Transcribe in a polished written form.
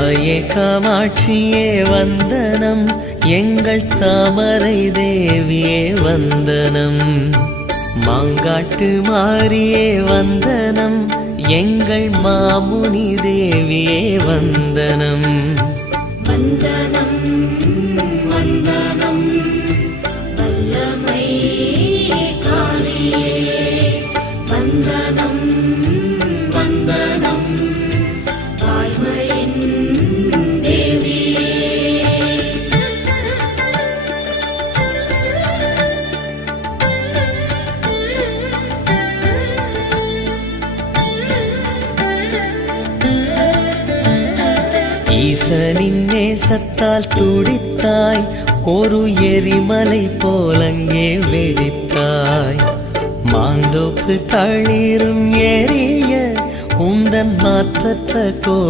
தாயே காமாட்சியே வந்தனம், எங்கள் தாமரை தேவியே வந்தனம். மாங்காட்டு மாரியே வந்தனம், எங்கள் மாமுனி தேவியே வந்தனம். வந்தனம் வந்தனம் வல்லமை காரியே, வந்தனம் வந்தனம் வாய்மையின் தேவியே. ஈசனின் நேசத்தால் துடித்தாய், ஒரு எரிமலை போலங்கே வெடித்தாய். மாந்தோப்பு தளிரும் எரிய உந்தன் மாற்றற்ற கோபம்